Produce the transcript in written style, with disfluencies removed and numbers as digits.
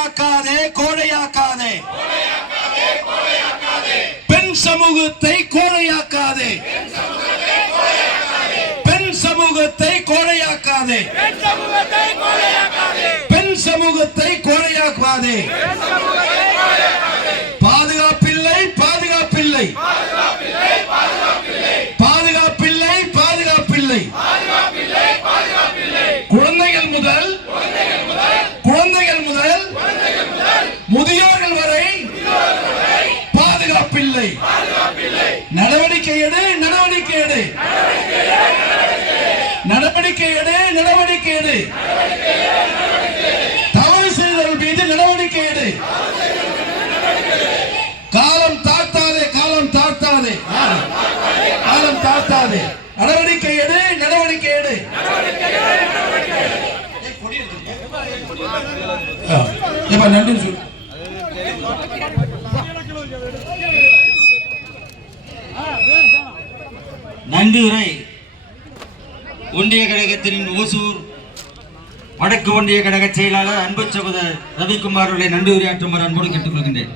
கோழையாக்காதே கோழையாக்காதே பெண் சமூகத்தை கோழையாக்காதே பெண் சமூகத்தை கோழையாக்காதே பெண் சமூகத்தை கோழையாக்காதே பாதுகாப்பில்லை பாதுகாப்பில்லை பாதுகாப்பில்லை பாதுகாப்பில்லை குழந்தைகள் முதல் முதியோர்கள் வரை பாதுகாப்பில்லை. நடவடிக்கை எடு நடவடிக்கை எடு நடவடிக்கை எடு நடவடிக்கை எடு தவறு செய்தவர்கள் மீது நடவடிக்கை எடு. காலம் தாழ்த்தாதே காலம் தாழ்த்தாதே காலம் தாழ்த்தாதே நடவடிக்கை எடு நடவடிக்கை எடு. நன்றி சொல். நன்றியுரை ஒன்றிய கழகத்தின் ஓசூர் வடக்கு ஒன்றிய கழக செயலாளர் அன்பு சகோதரர் ரவிக்குமார் அவர்களை நன்றி உரையாற்றுமாறு அன்போடு கேட்டுக்கொள்கின்றேன்.